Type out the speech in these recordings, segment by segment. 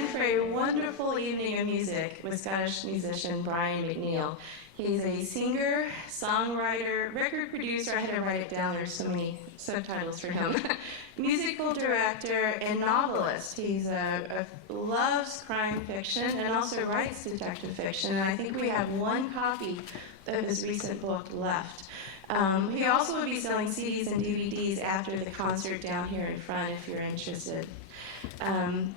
in for a wonderful evening of music with Scottish musician Brian McNeill. He's a singer, songwriter, record producer. I had to write it down. There's so many subtitles for him. Musical director and novelist. He loves crime fiction and also writes detective fiction. And I think we have one copy of his recent book left. He also will be selling CDs and DVDs after the concert down here in front if you're interested.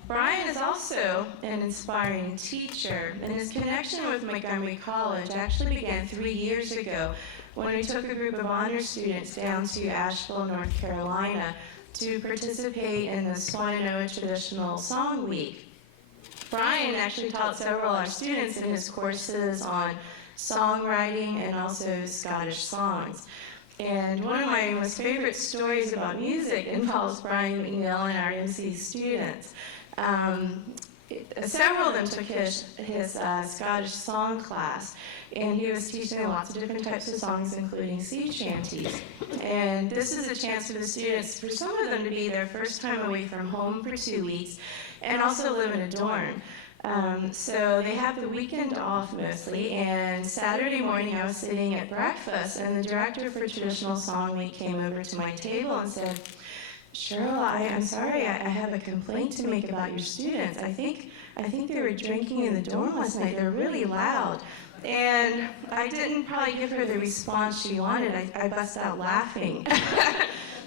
Brian is also an inspiring teacher, and his connection with Montgomery College actually began 3 years ago when we took a group of honor students down to Asheville, North Carolina to participate in the Swannanoa Traditional Song Week. Brian actually taught several of our students in his courses on songwriting and also Scottish songs. And one of my most favorite stories about music involves Brian McNeill and our MC students. Several of them took his Scottish song class, and he was teaching them lots of different types of songs, including sea shanties. And this is a chance for the students, for some of them, to be their first time away from home for 2 weeks, and also live in a dorm. So they have the weekend off mostly, and Saturday morning I was sitting at breakfast, and the director for Traditional Song Week came over to my table and said, "Cheryl, I'm sorry, I have a complaint to make about your students. I think they were drinking in the dorm last night. They're really loud." And I didn't probably give her the response she wanted. I bust out laughing.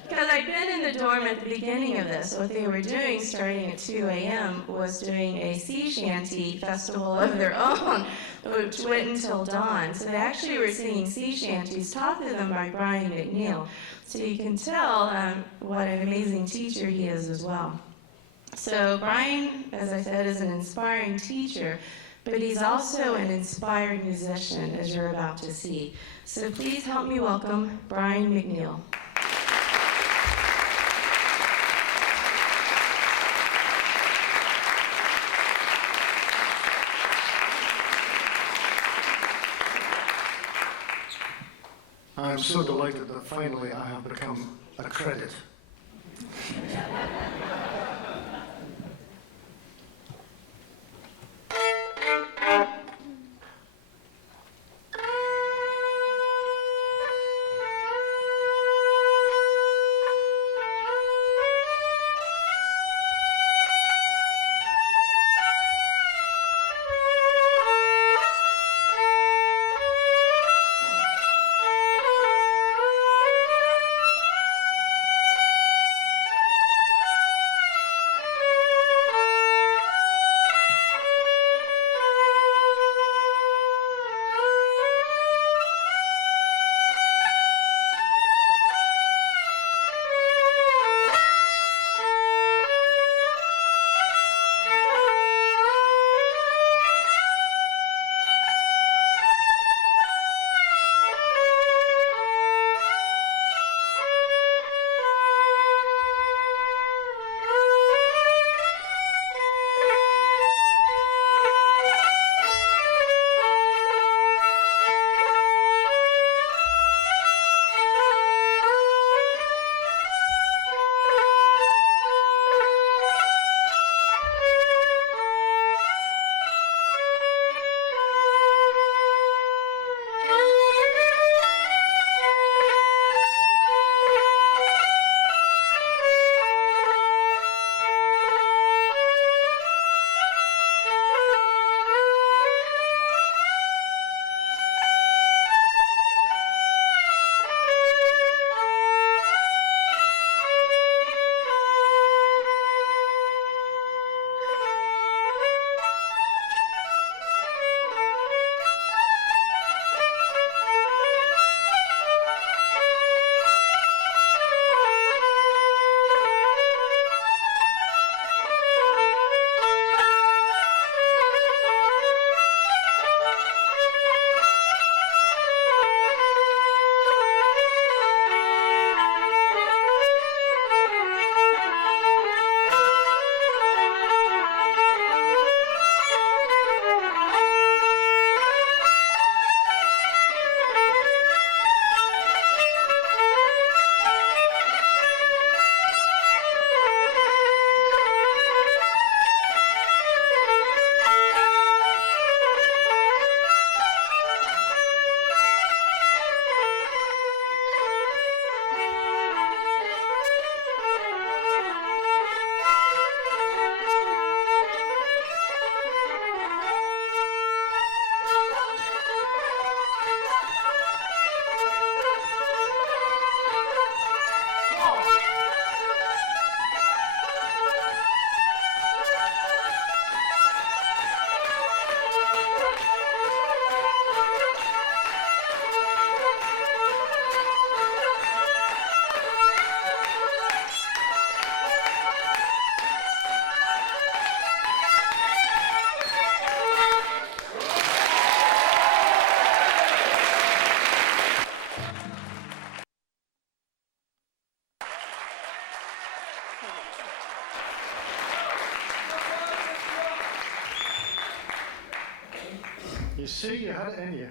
Because I'd been in the dorm at the beginning of this. What they were doing, starting at 2 a.m., was doing a sea shanty festival of their own, which went until dawn. So they actually were singing sea shanties taught to them by Brian McNeill. So you can tell what an amazing teacher he is as well. So Brian, as I said, is an inspiring teacher, but he's also an inspired musician, as you're about to see. So please help me welcome Brian McNeill. I'm so delighted that finally I have become a credit. You see, you had it in you.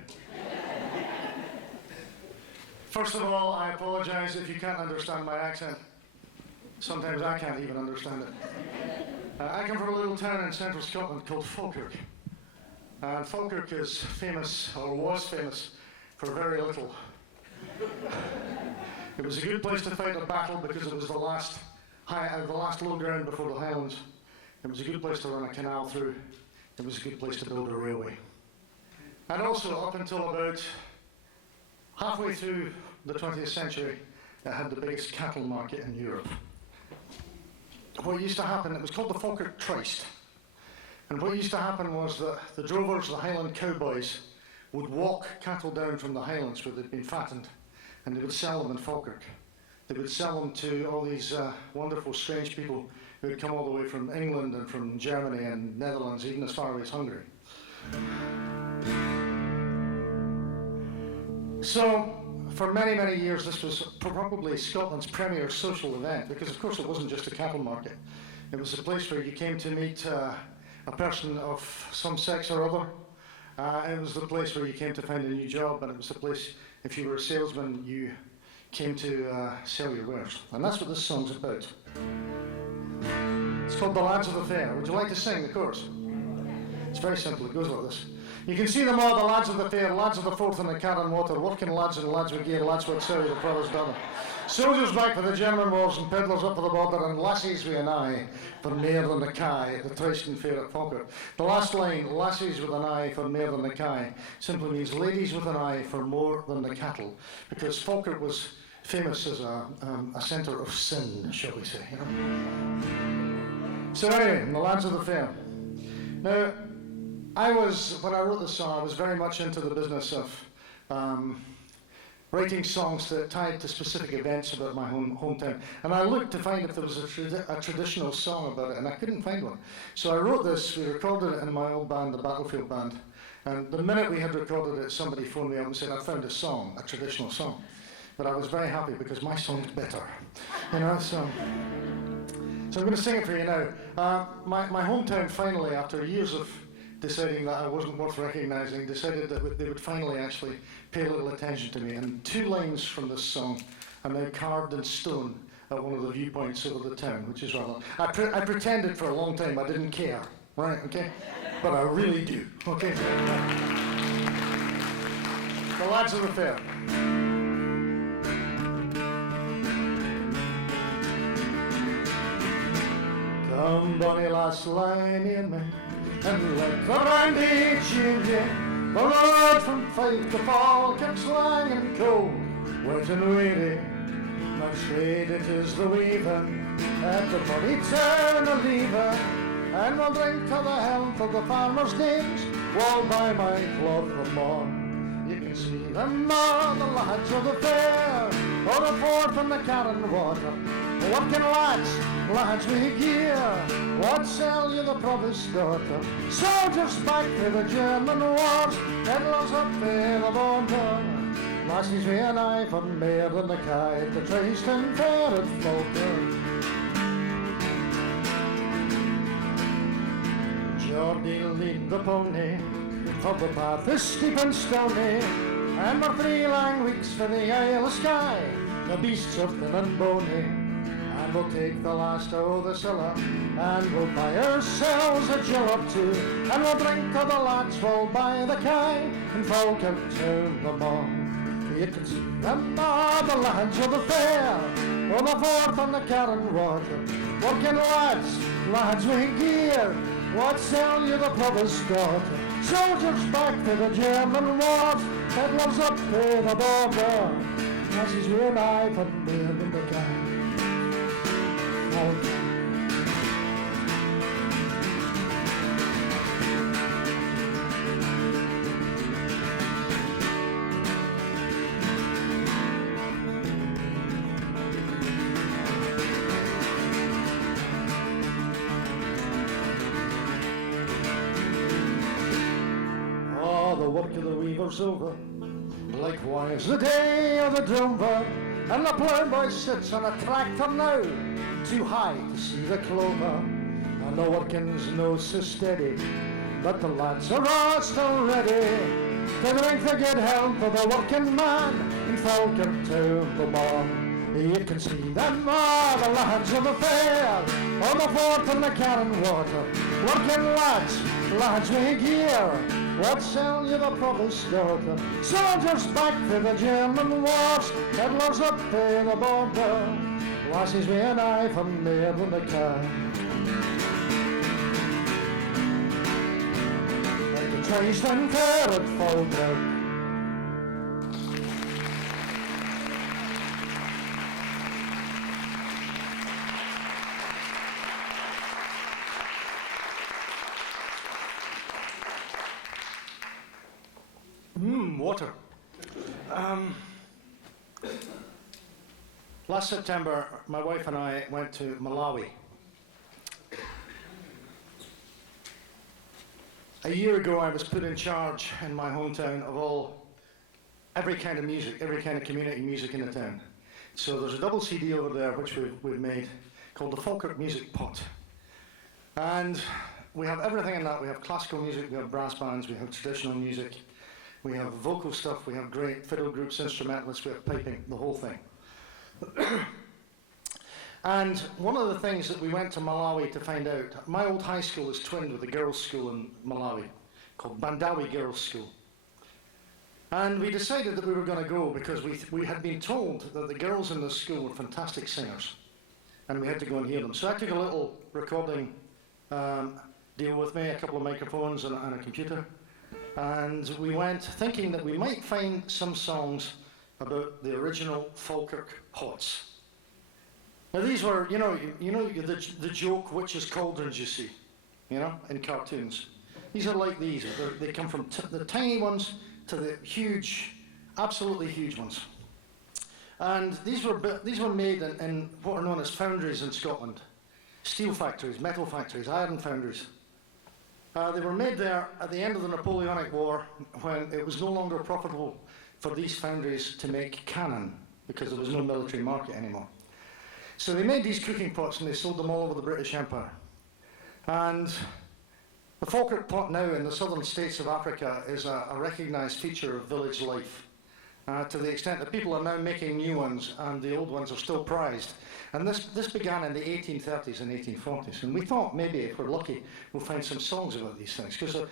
First of all, I apologize if you can't understand my accent. Sometimes I can't even understand it. I come from a little town in central Scotland called Falkirk. And Falkirk is famous, or was famous, for very little. It was a good place to fight a battle because it was the last low ground before the Highlands. It was a good place to run a canal through. It was a good place to build a railway. And also, up until about halfway through the 20th century, it had the biggest cattle market in Europe. What used to happen, it was called the Falkirk Tryst. And what used to happen was that the drovers, the Highland cowboys, would walk cattle down from the Highlands where they'd been fattened, and they would sell them in Falkirk. They would sell them to all these wonderful, strange people who had come all the way from England and from Germany and Netherlands, even as far away as Hungary. So, for many, many years, this was probably Scotland's premier social event, because of course it wasn't just a cattle market. It was a place where you came to meet a person of some sex or other. It was the place where you came to find a new job, and it was the place, if you were a salesman, you came to sell your wares. And that's what this song's about. It's called The Lads of the Fair. Would you like to sing the chorus? It's very simple, it goes like this. You can see them all, the lads of the fair, lads of the Forth and the Carron Water, working lads and lads with gear, lads with Surrey, the brothers done. Soldiers back for the German wars and pedlars up for the border, and lassies with an eye for mair than the Kye at the Tristan Fair at Falkirk. The last line, lassies with an eye for mair than the Kye, simply means ladies with an eye for more than the cattle, because Falkirk was famous as a centre of sin, shall we say. You know? So anyway, the lads of the fair. Now, when I wrote this song, I was very much into the business of writing songs that tied to specific events about my hometown. And I looked to find if there was a traditional song about it, and I couldn't find one. So I wrote this, we recorded it in my old band, the Battlefield Band. And the minute we had recorded it, somebody phoned me up and said, I found a song, a traditional song. But I was very happy because my song's better. You know, so I'm going to sing it for you now. My hometown finally, after years of deciding that I wasn't worth recognising, decided that they would finally actually pay a little attention to me. And 2 lines from this song are now carved in stone at one of the viewpoints over the town, which is rather... I pretended for a long time I didn't care, right, okay? But I really do, okay? The Lads of the Fair. Come, bonny lass, lie near me, and let the brandy change ye. The road from Fife to Falkirk's lang and cold, wet and weary. My trade it is the weaver, at the bonny town of Lever, and we'll drink to the health of the farmer's dames, walled by my cloth of morn. You can see them all, the lads of the fair, or the Forth and the Carron Water, working lads with gear, what sell you the provost daughter? Soldiers back to the German wars, pedlars up there the border, lassies with an eye for mair than the Kye, the Tristan Fair at Falkirk. Geordie'll lead the pony, for the path is steep and stony, and we're 3 long weeks for the Isle of Skye, the beasts are thin and bony. And we'll take the last o' the siller, and we'll buy ourselves a gill or 2, and we'll drink to the lads full by the Kye, and Falkirk town the morn. You can see them are the lads of the fair, o' the Forth and the Carron Water, working lads with gear, what sell you the provost daughter? Soldiers back to the German wars, pedlars up to the border, lassies with an eye for mair than the Kye. Oh, the work of the weaver's over, likewise the day of the drummer, and the ploughboy sits on a tractor now, too high to see the clover, and the working's no so steady, but the lads are all still ready to drink the good health of the working man in Falkirk to the bar. You can see them all, the lads of the fair, on the fort and the Carron Water. Working lads, lads with gear, what sell you the provost daughter? Soldiers back for the German wars, peddlers up to the border, lassies with an eye for more than the car. Like the trace and care at Falkirk. Water. Last September, my wife and I went to Malawi. A year ago, I was put in charge in my hometown of every kind of music, every kind of community music in the town. So there's a double CD over there which we've made called the Falkirk Music Pot. And we have everything in that. We have classical music, we have brass bands, we have traditional music. We have vocal stuff, we have great fiddle groups, instrumentalists, we have piping, the whole thing. And one of the things that we went to Malawi to find out, my old high school is twinned with a girls' school in Malawi called Bandawi Girls' School. And we decided that we were going to go because we had been told that the girls in this school were fantastic singers. And we had to go and hear them. So I took a little recording deal with me, a couple of microphones and a computer. And we went thinking that we might find some songs about the original Falkirk pots. Now these were, the joke witches' cauldrons you see, in cartoons. These are like these. They come from the tiny ones to the huge, absolutely huge ones. And these were made in what are known as foundries in Scotland. Steel factories, metal factories, iron foundries. They were made there at the end of the Napoleonic War when it was no longer profitable for these foundries to make cannon because there was no military market anymore. So they made these cooking pots and they sold them all over the British Empire. And the Falkirk pot now in the southern states of Africa is a recognised feature of village life to the extent that people are now making new ones and the old ones are still prized. And this began in the 1830s and 1840s. And we thought maybe if we're lucky, we'll find some songs about these things. Because,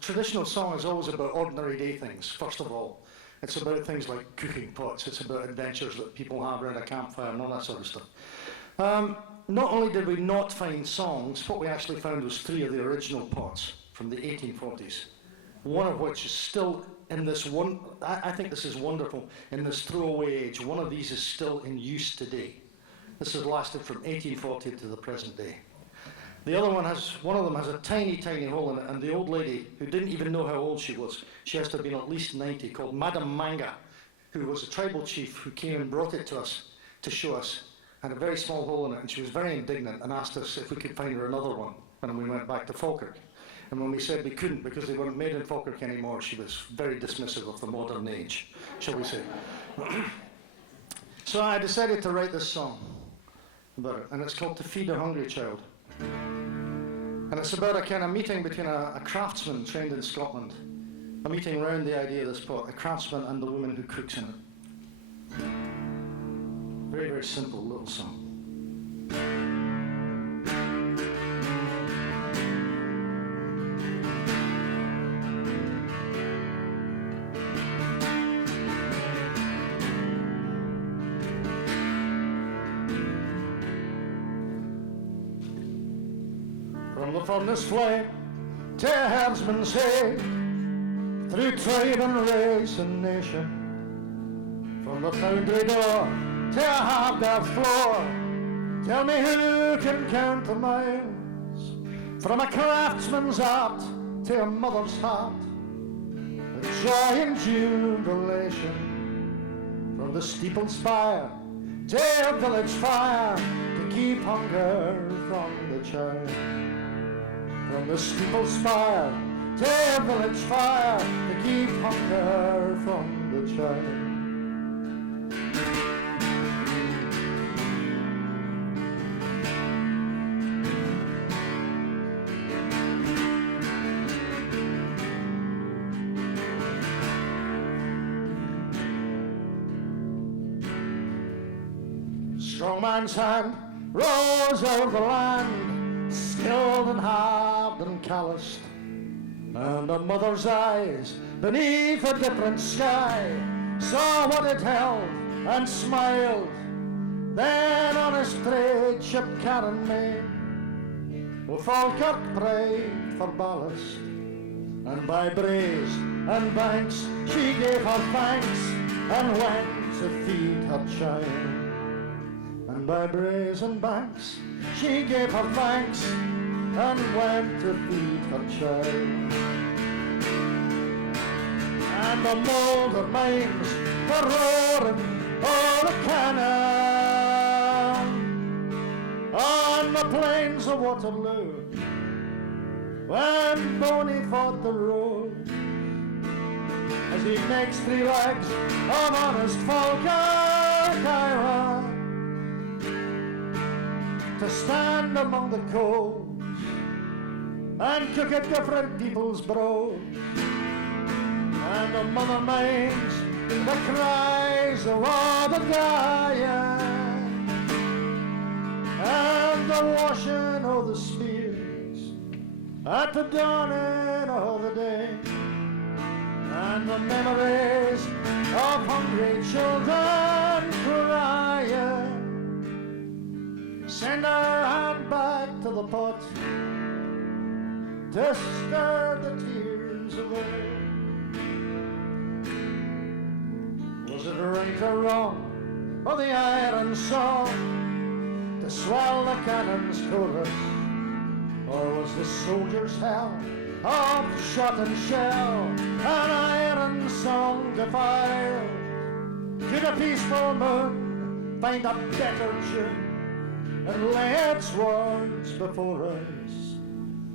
traditional song is always about ordinary day things, first of all. It's about things like cooking pots. It's about adventures that people have around a campfire and all that sort of stuff. Not only did we not find songs, what we actually found was 3 of the original pots from the 1840s. One of which is still in this one, I think this is wonderful, in this throwaway age. One of these is still in use today. This has lasted from 1840 to the present day. The other one of them has a tiny, tiny hole in it, and the old lady, who didn't even know how old she was, she has to have been at least 90, called Madam Manga, who was a tribal chief who came and brought it to us to show us, had a very small hole in it, and she was very indignant and asked us if we could find her another one when we went back to Falkirk. And when we said we couldn't because they weren't made in Falkirk anymore, she was very dismissive of the modern age, shall we say. So I decided to write this song about it, and it's called To Feed a Hungry Child. And it's about a kind of meeting between a craftsman trained in Scotland, a meeting around the idea of this pot, a craftsman and the woman who cooks in it. Very, very simple little song. From the furnace flame to a herdsman's hay, through tribe and race and nation, from the foundry door to a half-death floor, tell me who can count the miles, from a craftsman's art to a mother's heart, with joy and jubilation, from the steepled spire to a village fire, to keep hunger from the child. From the steeple spire to a village fire, to keep hunger from the child. strong man's hand rose over the land, skilled and hard and calloused, and a mother's eyes beneath a different sky saw what it held and smiled. Then on his trade ship Karen made, with Falkirk pride for ballast, and by braes and banks she gave her thanks and went to feed her child. And by braes and banks she gave her thanks and went to feed her child. And the moulder mines were roaring o'er the cannon on the plains of Waterloo, when Boney fought the road as he makes 3 legs of honest Falkirk Ira to stand among the coals and cook at different people's brows. And the mother minds the cries of all the dying, and the washing of the spears at the dawning of the day, and the memories of hungry children crying. Send her hand back to the pot to stir the tears away. Was it right or wrong for the iron song to swell the cannon's chorus, or was the soldier's hell of shot and shell an iron song defiled? Could a peaceful moon find a better tune and lay its words before us,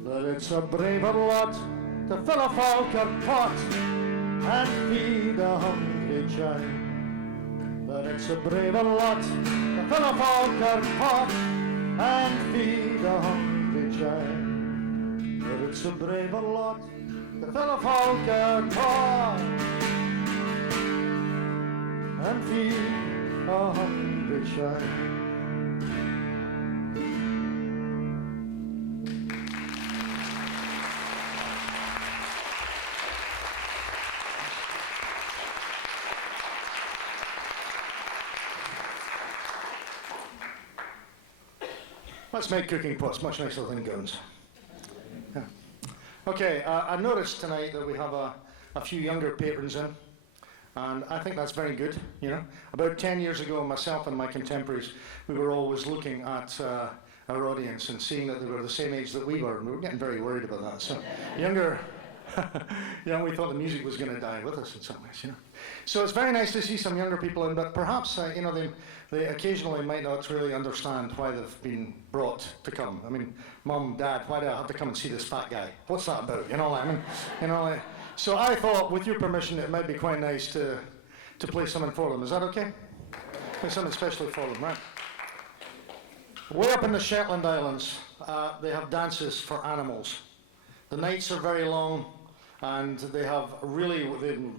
that it's a braver lot to fill a Falkirk pot and feed a hungry child, that it's a braver lot to fill a Falkirk pot and feed a hungry child, that it's a braver lot to fill a Falkirk pot and feed a hungry child. Let's make cooking pots much nicer than guns. Yeah. Okay, I noticed tonight that we have a few younger patrons in, and I think that's very good, you know. About 10 years ago, myself and my contemporaries, we were always looking at our audience and seeing that they were the same age that we were, and we were getting very worried about that. So, younger, we thought the music was going to die with us in some ways, you know. So it's very nice to see some younger people in, but perhaps, they occasionally might not really understand why they've been brought to come. I mean, Mum, Dad, why do I have to come and see this fat guy? What's that about? You know what I mean? So I thought, with your permission, it might be quite nice to play something for them. Is that okay? Play something especially for them, right? Way up in the Shetland Islands, they have dances for animals. The nights are very long, and they have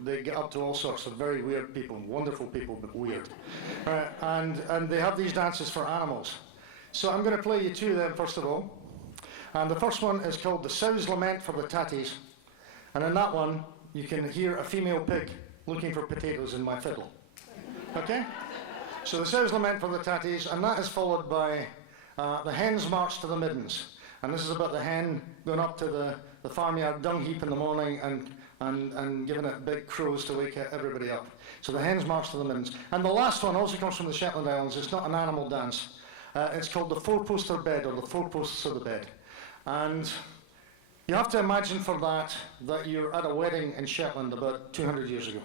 they get up to all sorts of very weird people, wonderful people, but weird. And they have these dances for animals. So I'm going to play you 2 of them first of all. And the first one is called The Sow's Lament for the Tatties. And in that one, you can hear a female pig looking for potatoes in my fiddle. Okay? So The Sow's Lament for the Tatties, and that is followed by The Hen's March to the Middens. And this is about the hen going up to the farmyard dung heap in the morning and giving it big crows to wake everybody up. So The Hen's March to the Middens. And the last one also comes from the Shetland Islands. It's not an animal dance. It's called The Four-Poster Bed, or The Four Posts of the Bed. And you have to imagine for that you're at a wedding in Shetland about 200 years ago.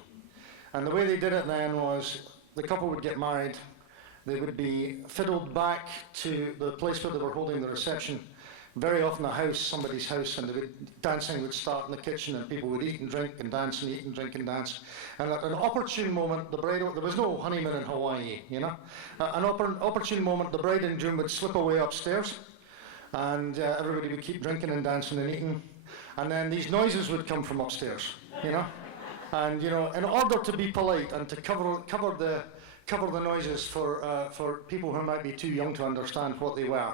And the way they did it then was the couple would get married, they would be fiddled back to the place where they were holding the reception, very often a house, somebody's house, and dancing would start in the kitchen, and people would eat and drink and dance and eat and drink and dance. And at an opportune moment, the bride, there was no honeymoon in Hawaii, you know. An opportune moment, the bride and groom would slip away upstairs, and everybody would keep drinking and dancing and eating. And then these noises would come from upstairs, you know. And, you know, in order to be polite and to cover cover the noises for people who might be too young to understand what they were.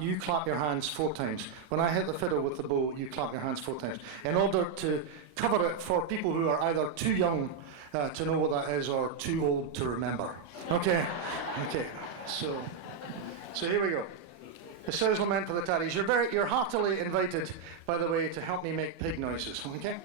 You clap your hands 4 times. When I hit the fiddle with the bow, you clap your hands 4 times. In order to cover it for people who are either too young to know what that is or too old to remember. Okay? Okay. So here we go. The Sow's Lament for the Taddies. You're heartily invited, by the way, to help me make pig noises. Okay?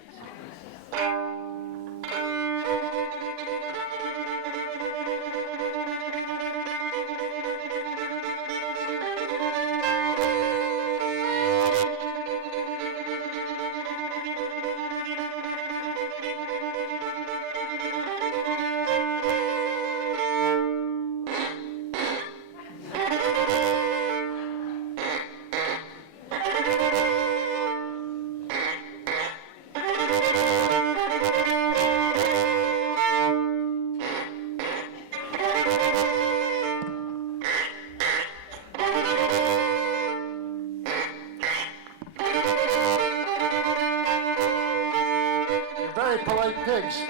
Very polite pigs.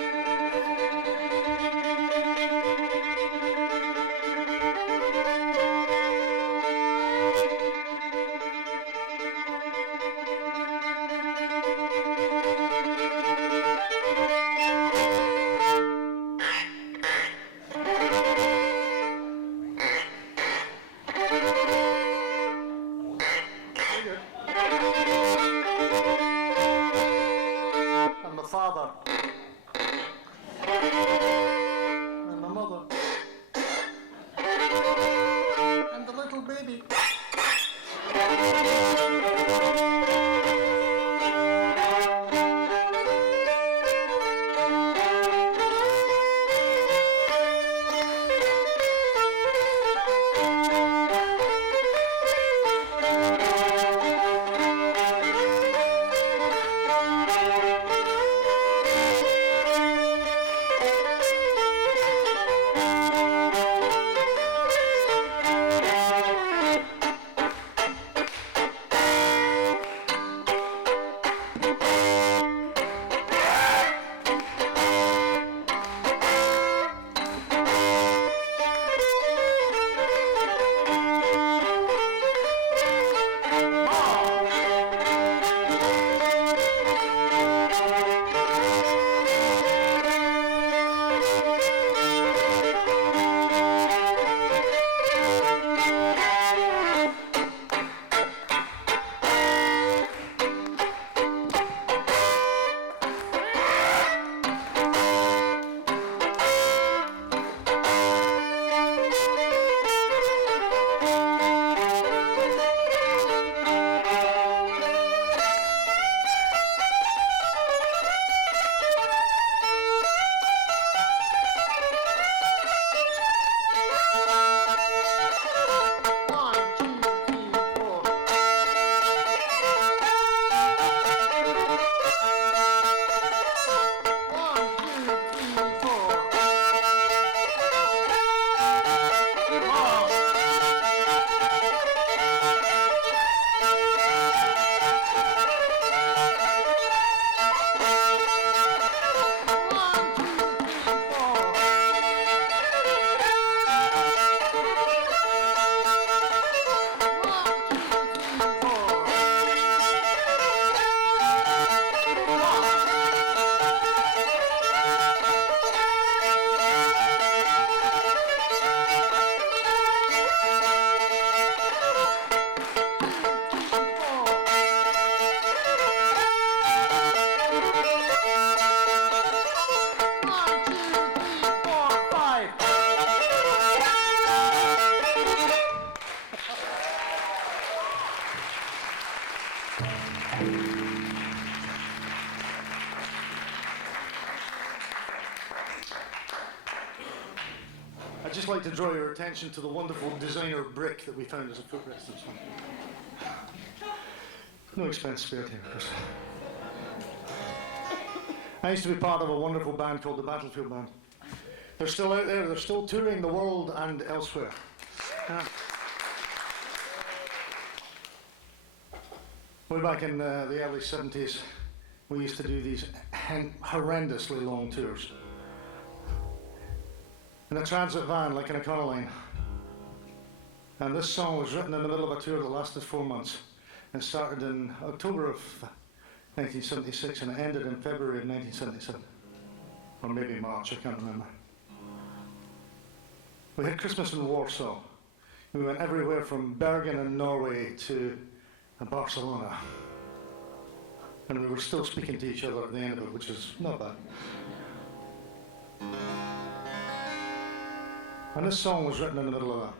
And the father. And the mother. And the little baby. I'd just like to draw your attention to the wonderful designer brick that we found as a footrest. No expense spared here, Chris. I used to be part of a wonderful band called the Battlefield Band. They're still out there, they're still touring the world and elsewhere. Way back in the early 70s, we used to do these horrendously long tours. in a transit van like in a Econoline. And this song was written in the middle of a tour that lasted 4 months. It started in October of 1976 and it ended in February of 1977. Or maybe March, I can't remember. We had Christmas in Warsaw. We went everywhere from Bergen in Norway to Barcelona. And we were still speaking to each other at the end of it, which is not bad. And this song was written in the middle of that.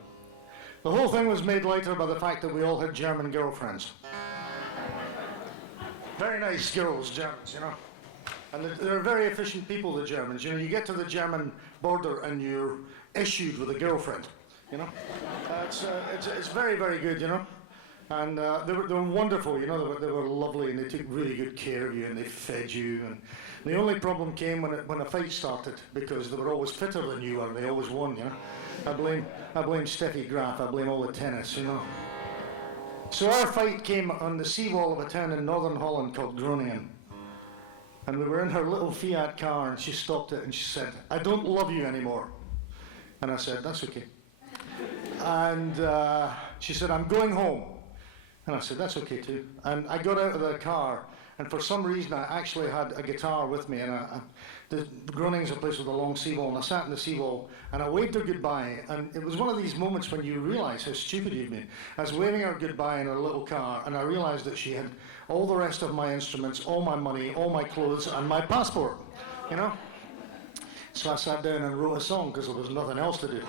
The whole thing was made lighter by the fact that we all had German girlfriends. Very nice girls, Germans, you know. And they're very efficient people, the Germans. You know, you get to the German border and you're issued with a girlfriend, you know. It's very, very good, you know. And they were wonderful, you know. They were lovely and they took really good care of you and they fed you. And the only problem came when a fight started, because they were always fitter than you were and they always won, you know. I blame Steffi Graf, I blame all the tennis, you know. So our fight came on the seawall of a town in northern Holland called Groningen. And we were in her little Fiat car and she stopped it and she said, "I don't love you anymore." And I said, "That's okay." And she said, "I'm going home." And I said, "That's okay too." And I got out of the car, and for some reason I actually had a guitar with me, and the Groning's a place with a long seawall, and I sat in the seawall, and I waved her goodbye, and it was one of these moments when you realise how stupid you've been. I was waving her goodbye in her little car, and I realised that she had all the rest of my instruments, all my money, all my clothes, and my passport, you know? So I sat down and wrote a song, because there was nothing else to do.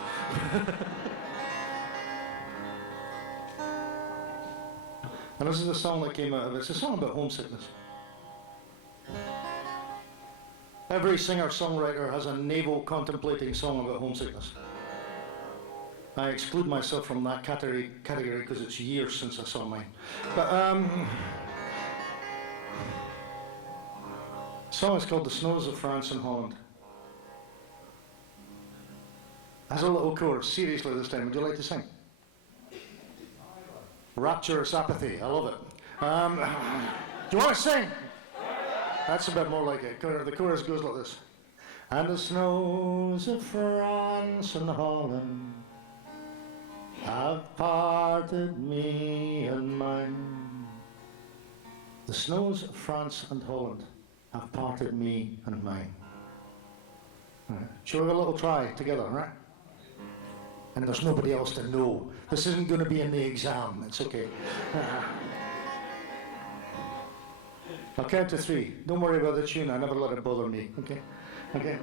And this is the song that came out of it. It's a song about homesickness. Every singer-songwriter has a navel-contemplating song about homesickness. I exclude myself from that category because it's years since I saw mine. But the song is called "The Snows of France and Holland." It has a little chorus. Seriously this time, would you like to sing? Rapturous apathy, I love it. Do you want to sing? That's a bit more like it. The chorus goes like this. And the snows of France and Holland have parted me and mine. The snows of France and Holland have parted me and mine. Right. Shall we have a little try together, right? And there's nobody else to know. This isn't going to be in the exam. It's okay. I'll count to 3. Don't worry about the tune. I never let it bother me. Okay? Okay.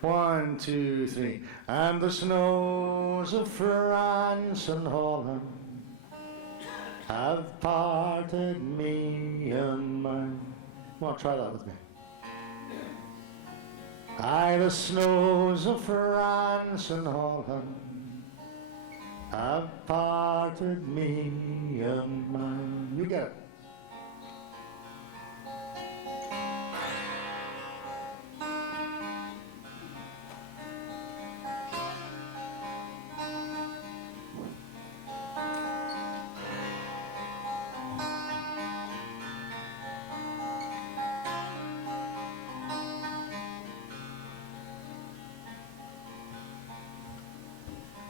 1, 2, 3. And the snows of France and Holland have parted me and mine. Well, try that with me. Aye, the snows of France and Holland have parted me and mine. You get it.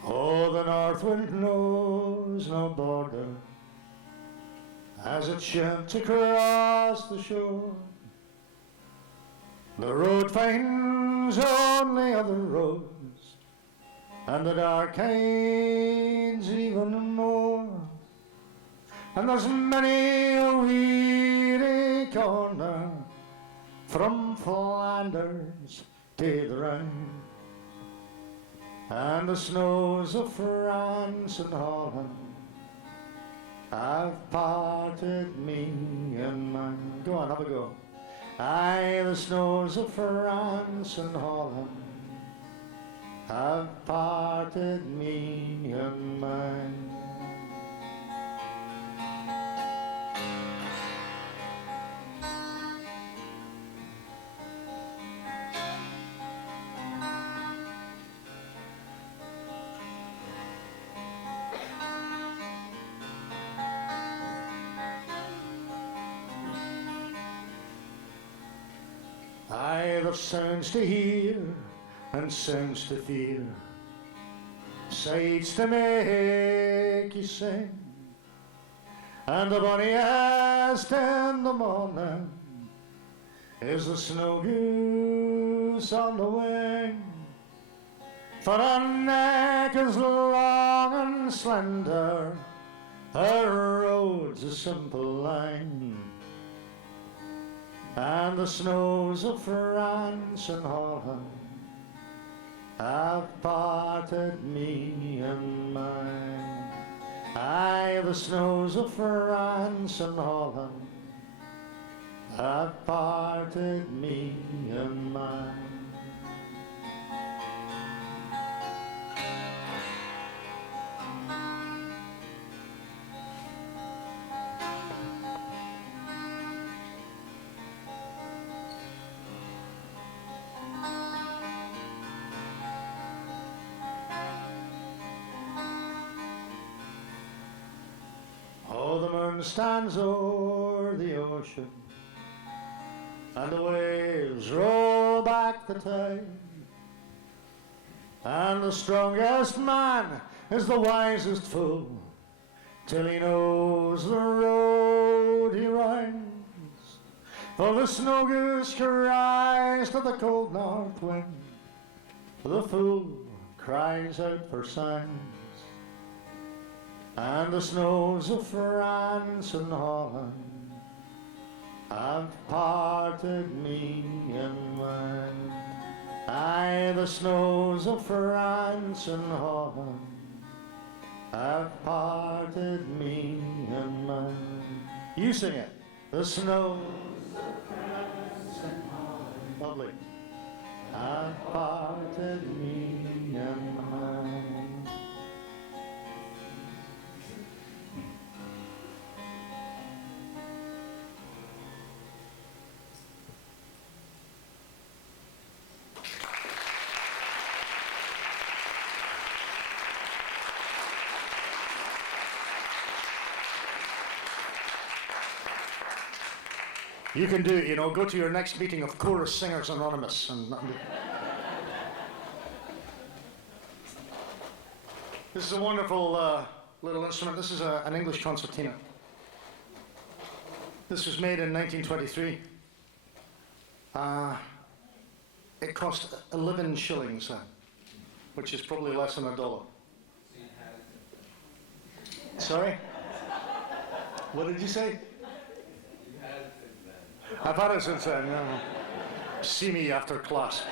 Oh, the north wind knows no border as it shifts across the shore. The road finds only other roads, and the dark hides even more. And there's many a weary corner from Flanders to the Rhine. And the snows of France and Holland have parted me and mine. Go on, have a go. Aye, the snows of France and Holland have parted me and mine. Aye, there's sounds to hear and sounds to fear, sights to make you sing, and the bonniest in the morning is the snow goose on the wing. For her neck is long and slender, her road's a simple line, and the snows of France and Holland have parted me and mine. Aye, the snows of France and Holland have parted me and mine. Oh, the moon stands o'er the ocean, and the waves roll back the tide, and the strongest man is the wisest fool, till he knows the road he rides. For the snow goose cries to the cold north wind, the fool cries out for signs. And the snows of France and Holland have parted me and mine. Aye, the snows of France and Holland have parted me and mine. You sing it. The snows of France and Holland, lovely, have parted me and mine. You can do it, you know, go to your next meeting of Chorus Singers Anonymous. This is a wonderful little instrument. This is an English concertina. This was made in 1923. It cost 11 shillings then, which is probably less than $1. Sorry? What did you say? I've had it since then. Yeah. See me after class.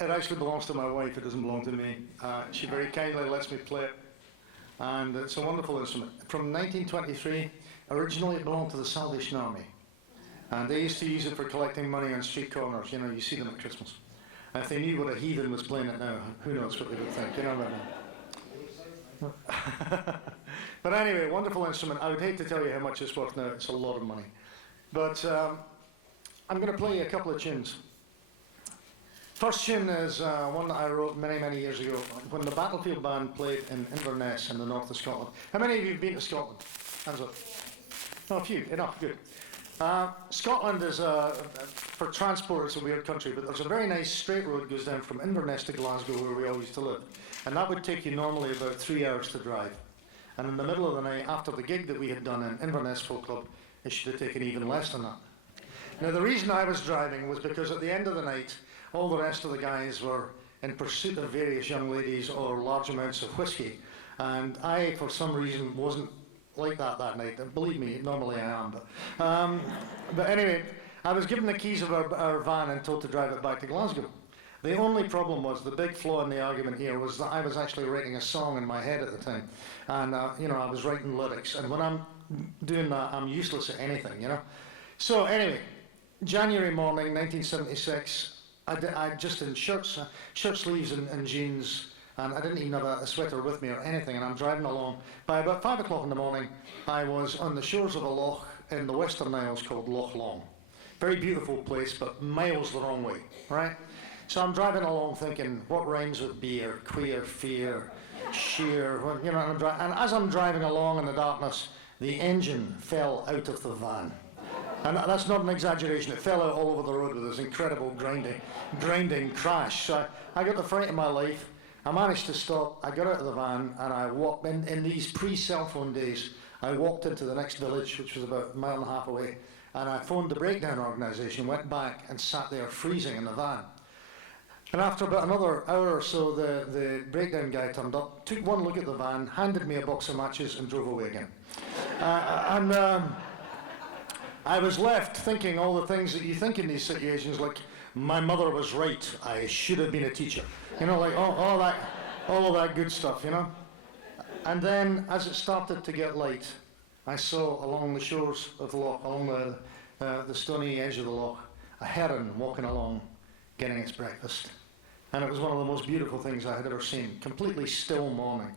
It actually belongs to my wife. It doesn't belong to me. She very kindly lets me play it, and it's a wonderful instrument. From 1923, originally it belonged to the Salvation Army, and they used to use it for collecting money on street corners. You know, you see them at Christmas. And if they knew what a heathen was playing it now, who knows what they would think? You know what I mean? But anyway, wonderful instrument. I would hate to tell you how much it's worth now. It's a lot of money. But I'm going to play you a couple of tunes. First tune is one that I wrote many, many years ago when the Battlefield Band played in Inverness in the north of Scotland. How many of you have been to Scotland? Hands up. Oh, a few. Enough. Good. Scotland is, for transport, it's a weird country, but there's a very nice straight road that goes down from Inverness to Glasgow, where we all used to live. And that would take you normally about 3 hours to drive. And in the middle of the night, after the gig that we had done in Inverness Folk Club, it should have taken even less than that. Now, the reason I was driving was because at the end of the night, all the rest of the guys were in pursuit of various young ladies or large amounts of whiskey. And I, for some reason, wasn't like that night. And believe me, normally I am. But anyway, I was given the keys of our van and told to drive it back to Glasgow. The only problem was, the big flaw in the argument here was that I was actually writing a song in my head at the time. And, you know, I was writing lyrics. And when I'm doing that, I'm useless at anything, you know. So anyway, January morning, 1976, I just in shirt sleeves and jeans, and I didn't even have a sweater with me or anything, and I'm driving along. By about 5 o'clock in the morning, I was on the shores of a loch in the Western Isles called Loch Long. Very beautiful place, but miles the wrong way, right? So I'm driving along thinking, what rhymes with beer, queer, fear, sheer, you know, and as I'm driving along in the darkness, the engine fell out of the van. And that's not an exaggeration. It fell out all over the road with this incredible grinding crash. So I got the fright of my life. I managed to stop. I got out of the van and I walked in these pre-cell phone days. I walked into the next village, which was about a mile and a half away, and I phoned the breakdown organisation, went back and sat there freezing in the van. And after about another hour or so, the breakdown guy turned up, took one look at the van, handed me a box of matches and drove away again. I was left thinking all the things that you think in these situations, like, my mother was right, I should have been a teacher. You know, like all of that good stuff, you know. And then, as it started to get light, I saw along the shores of the loch, along the stony edge of the loch, a heron walking along, getting its breakfast. And it was one of the most beautiful things I had ever seen, completely still morning.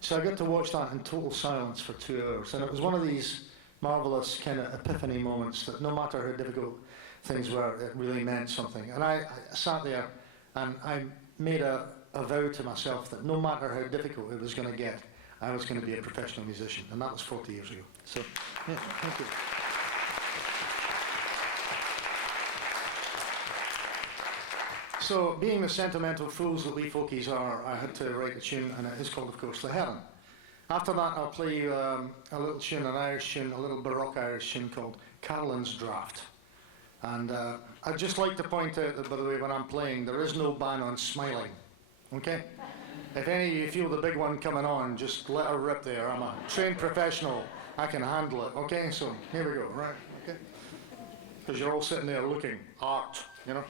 So I got to watch that in total silence for 2 hours, and it was one of these marvelous kind of epiphany moments that no matter how difficult things were, it really meant something. And I sat there and I made a vow to myself that no matter how difficult it was going to get, I was going to be a professional musician, and that was 40 years ago. So, yeah, thank you. So, being the sentimental fools that we folkies are, I had to write a tune, and it is called, of course, The Heron. After that, I'll play you a little tune, an Irish tune, a little Baroque Irish tune called Carlin's Draft. And I'd just like to point out that, by the way, when I'm playing, there is no ban on smiling, okay? If any of you feel the big one coming on, just let her rip there. I'm a trained professional. I can handle it, okay? So, here we go, right, okay? Because you're all sitting there looking, art, you know?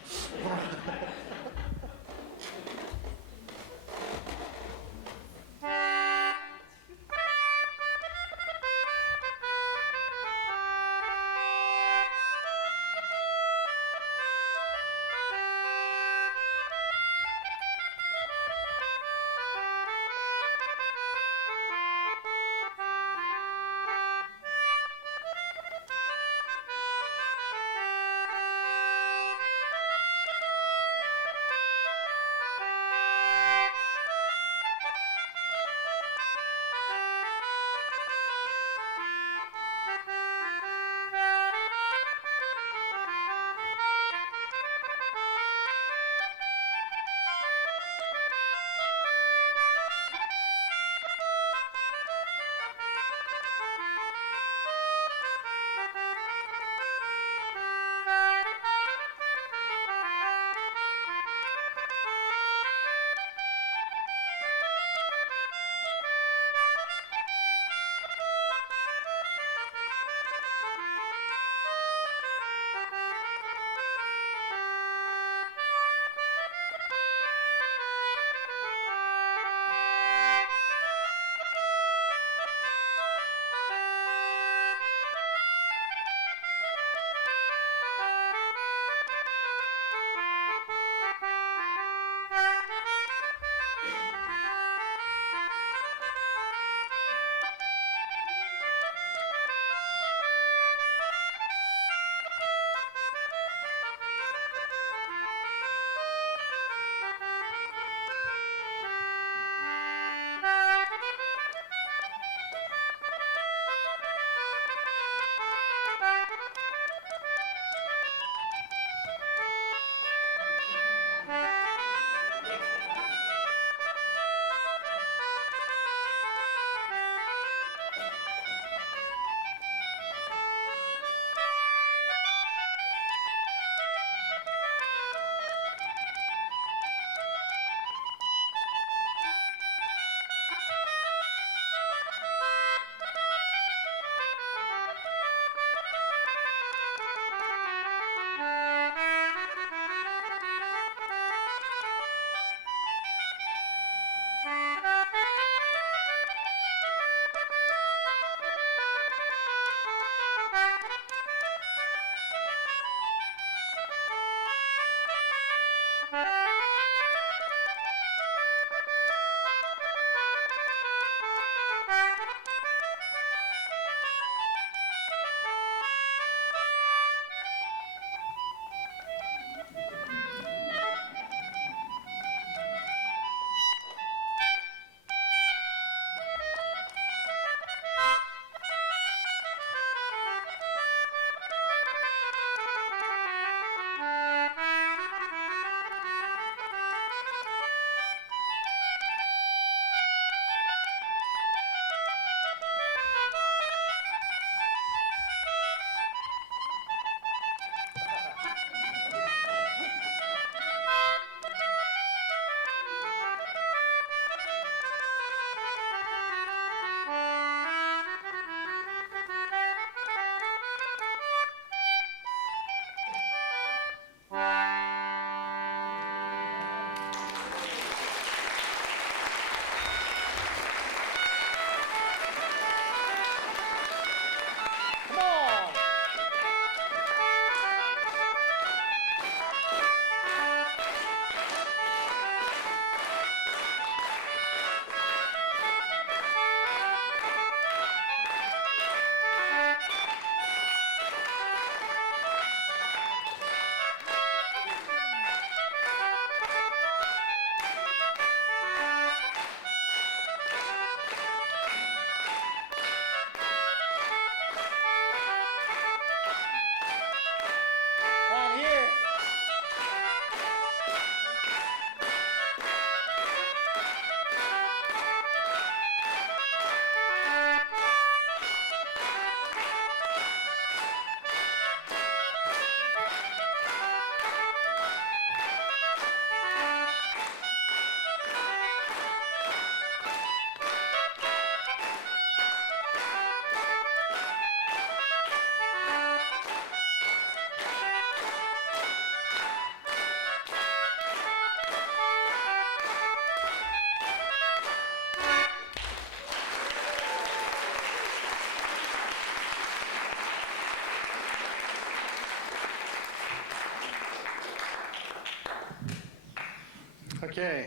Okay.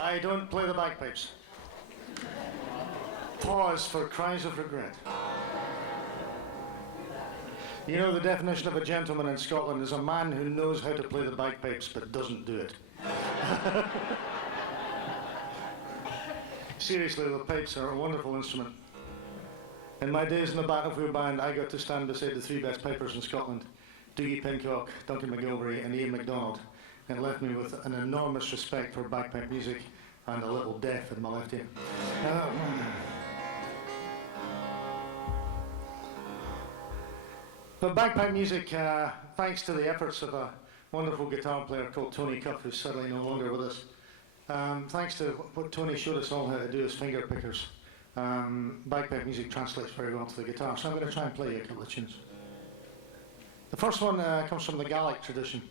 I don't play the bagpipes. Pause for cries of regret. You know, the definition of a gentleman in Scotland is a man who knows how to play the bagpipes but doesn't do it. Seriously, the pipes are a wonderful instrument. In my days in the Battlefield Band, I got to stand beside the three best pipers in Scotland, Dougie Pincock, Duncan McGilvery and Ian MacDonald, and it left me with an enormous respect for bagpipe music and a little deaf in my left ear. But bagpipe music, thanks to the efforts of a wonderful guitar player called Tony Cuff, who's sadly no longer with us, thanks to what Tony showed us all how to do as finger pickers, bagpipe music translates very well to the guitar. So I'm going to try and play you a couple of tunes. The first one comes from the Gaelic tradition.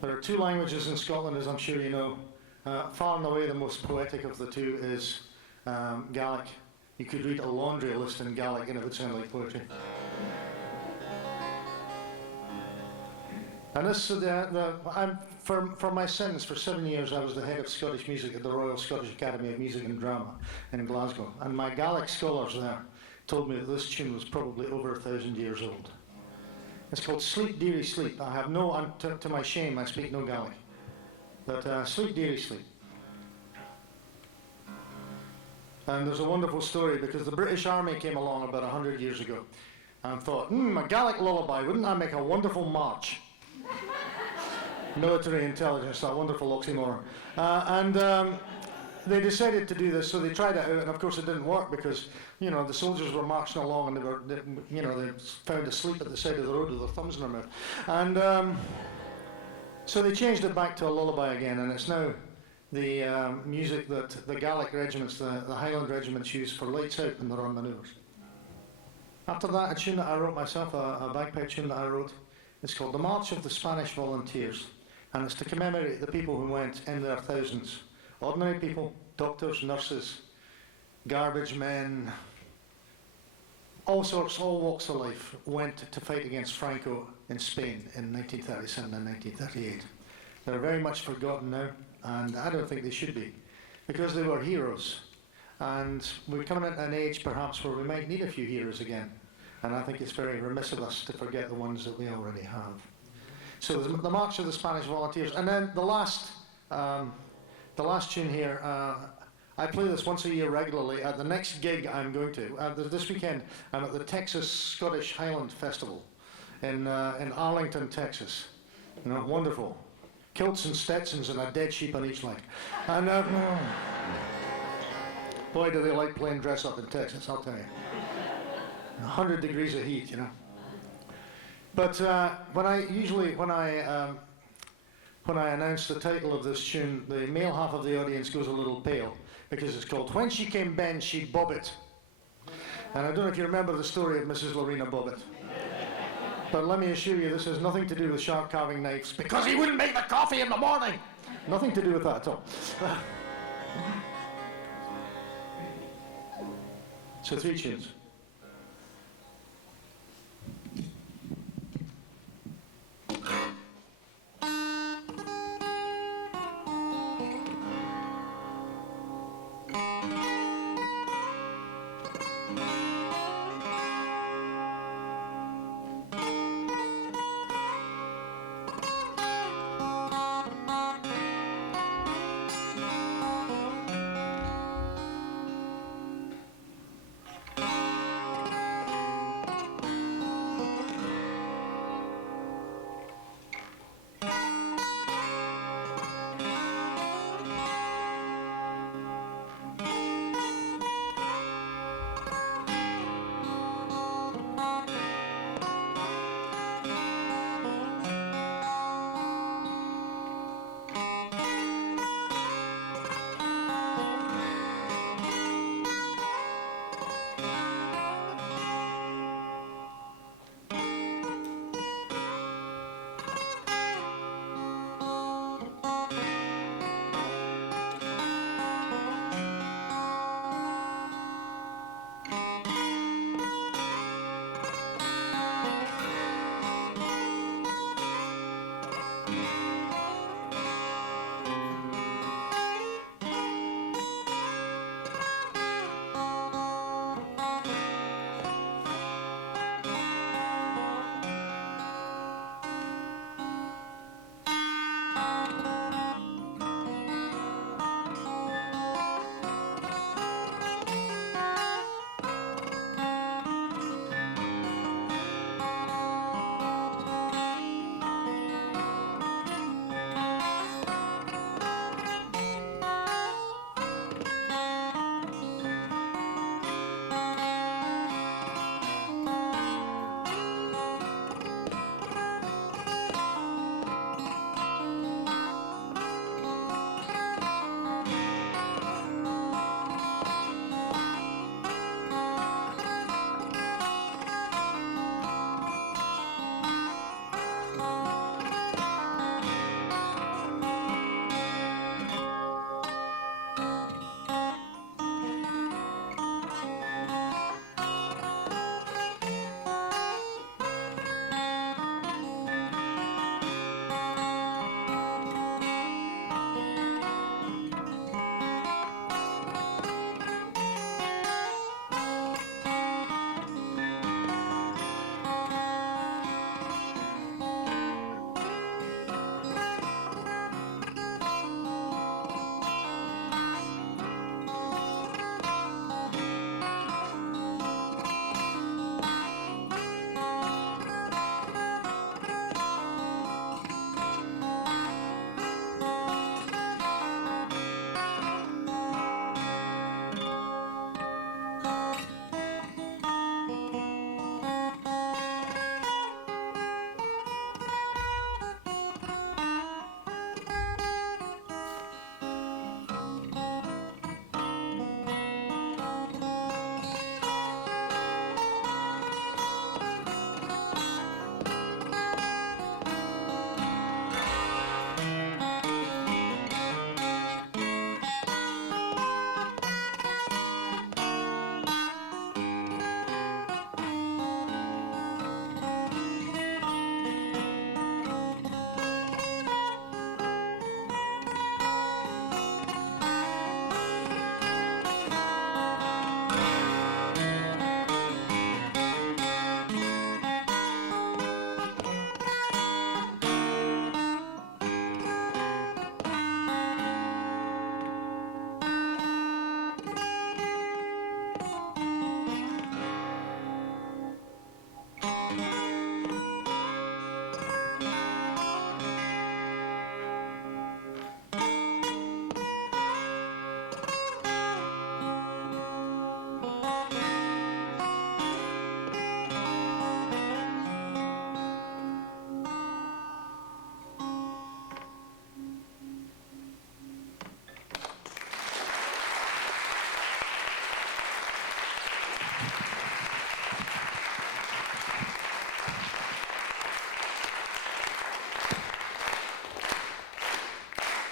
There are two languages in Scotland, as I'm sure you know. Far and away the most poetic of the two is Gaelic. You could read a laundry list in Gaelic and it would sound like poetry. And this, for my sins, for 7 years I was the head of Scottish music at the Royal Scottish Academy of Music and Drama in Glasgow. And my Gaelic scholars there told me that this tune was probably over 1,000 years old. It's called Sleep Dearie Sleep. I have no, to my shame, I speak no Gaelic. But Sleep Dearie Sleep. And there's a wonderful story because the British Army came along about 100 years ago and thought, a Gaelic lullaby, wouldn't that make a wonderful march? Military intelligence, that wonderful oxymoron. They decided to do this, so they tried it out, and of course it didn't work because, you know, the soldiers were marching along and they found asleep at the side of the road with their thumbs in their mouth. And so they changed it back to a lullaby again, and it's now the music that the Gaelic regiments, the Highland regiments use for lights out when they're on manoeuvres. After that, a tune that I wrote myself, a bagpipe tune that I wrote, it's called The March of the Spanish Volunteers, and it's to commemorate the people who went in their thousands. Ordinary people, doctors, nurses, garbage men, all sorts, all walks of life went to fight against Franco in Spain in 1937 and 1938. They're very much forgotten now, and I don't think they should be, because they were heroes. And we're coming into an age perhaps where we might need a few heroes again. And I think it's very remiss of us to forget the ones that we already have. So the March of the Spanish Volunteers. And then the last tune here, I play this once a year regularly. At the next gig I'm going to, this weekend, I'm at the Texas Scottish Highland Festival in Arlington, Texas. You know, wonderful. Kilts and Stetsons and a dead sheep on each leg. And boy, do they like playing dress up in Texas, I'll tell you. 100 degrees of heat, you know. But when I announce the title of this tune, the male half of the audience goes a little pale because it's called When She Came Ben, She Bobbit. And I don't know if you remember the story of Mrs. Lorena Bobbitt. But let me assure you, this has nothing to do with sharp carving knives because he wouldn't make the coffee in the morning. Nothing to do with that at all. So 3 tunes.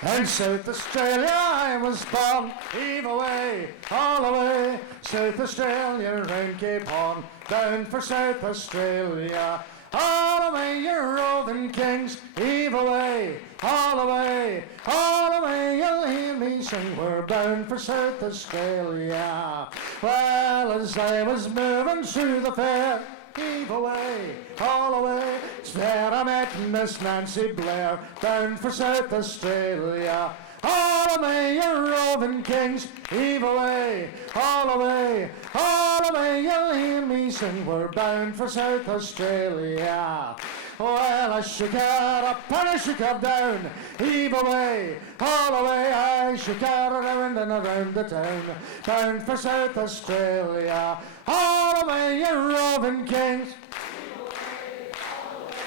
In South Australia I was born, heave away, all away, South Australia round Cape Horn, bound for South Australia. All away, you roving kings, heave away, all away, all away, you'll hear me sing, we're bound for South Australia. Well, as I was moving through the fair, heave away, all away, it's there I met Miss Nancy Blair, bound for South Australia. All away, you roving kings, heave away, all away, all away, you'll hear me sing, we're bound for South Australia. Well, I shook her up and I shook her down, heave away, all away, I shook her around and around the town, bound for South Australia. All away, you roving kings,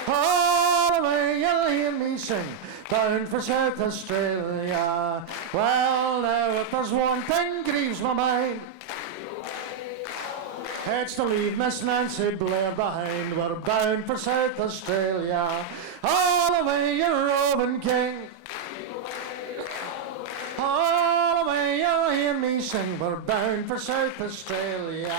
all away, you'll hear me sing, bound for South Australia. Well, now if there's one thing grieves my mind, it's to leave Miss Nancy Blair behind. We're bound for South Australia. All away, you roving king, all away, you'll hear me sing, we're bound for South Australia.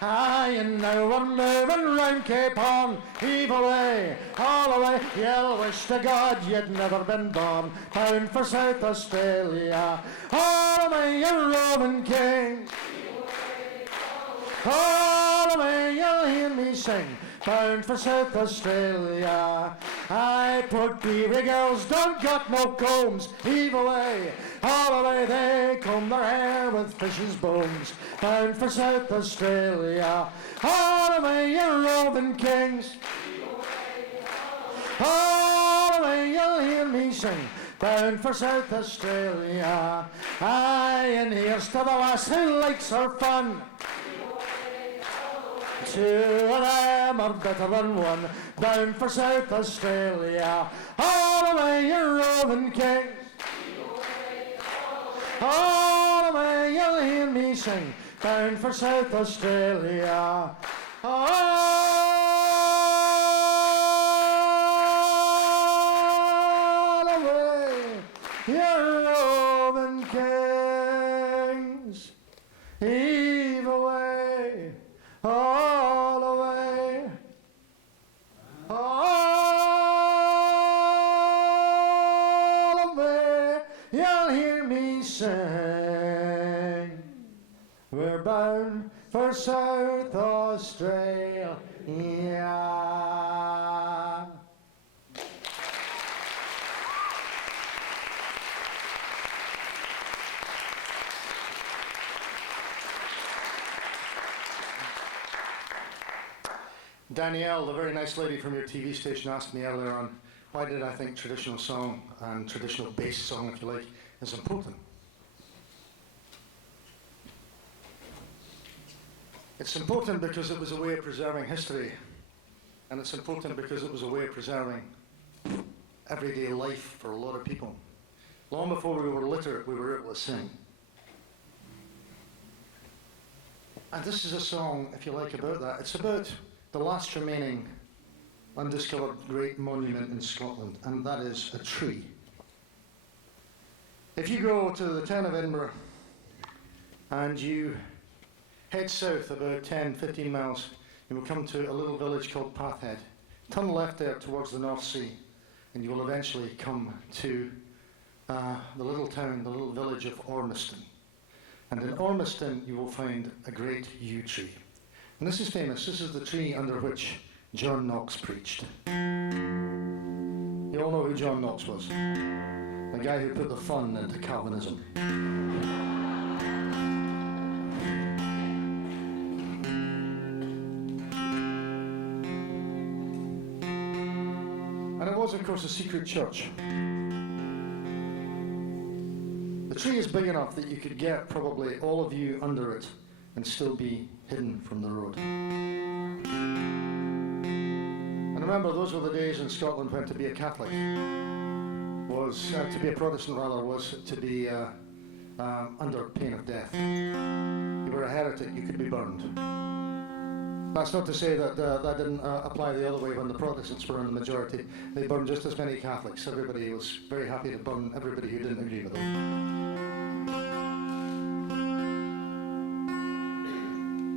Aye, and now we're moving round Cape Horn, heave away, all away, you'll wish to God you'd never been born, bound for South Australia. All away, you roving king, all away, you'll hear me sing, bound for South Australia. Aye, poor beaver girls don't got no combs, heave away, all away, they comb their hair with fish's bones, bound for South Australia. All away, you roving kings, all away, you'll hear me sing, bound for South Australia. Aye, and here's to the lass who likes her fun, two of them are better than one, bound for South Australia. All away, you roving kings, all away, you'll hear me sing, bound for South Australia. All away, you roving kings, heave away, all away, all away, you'll hear me sing, we're bound for South Australia. Danielle, the very nice lady from your TV station, asked me earlier on, why did I think traditional song and traditional bass song, if you like, is important? It's important because it was a way of preserving history, and it's important because it was a way of preserving everyday life for a lot of people. Long before we were literate, we were able to sing. And this is a song, if you like, about that. It's about the last remaining undiscovered great monument in Scotland, and that is a tree. If you go to the town of Edinburgh and you head south about 10-15 miles, you will come to a little village called Pathhead. Turn left there towards the North Sea, and you will eventually come to the little town, the little village of Ormiston. And in Ormiston you will find a great yew tree. And this is famous. This is the tree under which John Knox preached. You all know who John Knox was? The guy who put the fun into Calvinism. And it was, of course, a secret church. The tree is big enough that you could get probably all of you under it and still be hidden from the road. And remember, those were the days in Scotland when to be a Catholic was, to be a Protestant rather, was to be under pain of death. You were a heretic, you could be burned. That's not to say that that didn't apply the other way when the Protestants were in the majority. They burned just as many Catholics. Everybody was very happy to burn everybody who didn't agree with them.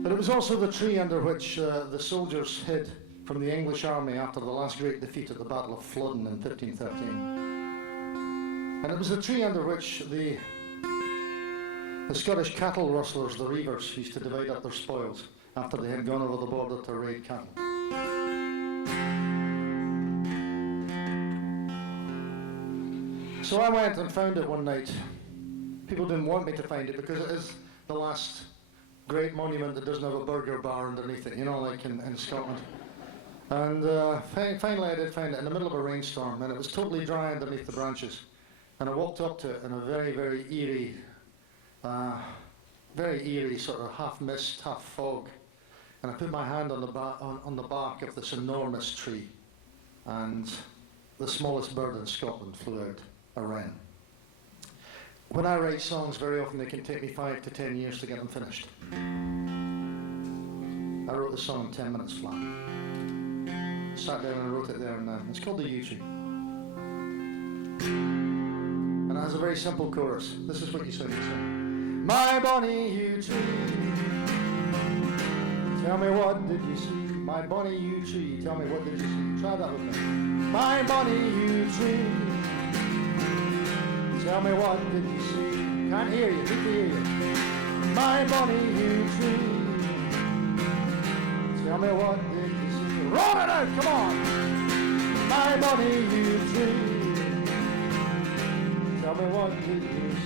But it was also the tree under which the soldiers hid from the English army after the last great defeat at the Battle of Flodden in 1513. And it was the tree under which the Scottish cattle rustlers, the Reivers, used to divide up their spoils after they had gone over the border to raid cattle. So I went and found it one night. People didn't want me to find it because it is the last great monument that doesn't have a burger bar underneath it, you know, like in Scotland. And finally I did find it in the middle of a rainstorm, and it was totally dry underneath the branches. And I walked up to it in a very, very eerie sort of half mist, half fog. And I put my hand on the bark of this enormous tree, and the smallest bird in Scotland flew out, a wren. When I write songs, very often they can take me 5 to 10 years to get them finished. I wrote the song in 10 minutes flat. Sat down and wrote it there and then. It's called The Yew Tree. And it has a very simple chorus. This is what you sing. My bonny yew tree, tell me what did you see? My bonny yew tree, tell me what did you see? Try that with me. My bonny yew tree, tell me what did you see? Can't hear you, need to hear you. My bonny yew tree, tell me what did you see? Roll it out, come on! My bonny yew tree, tell me what did you see?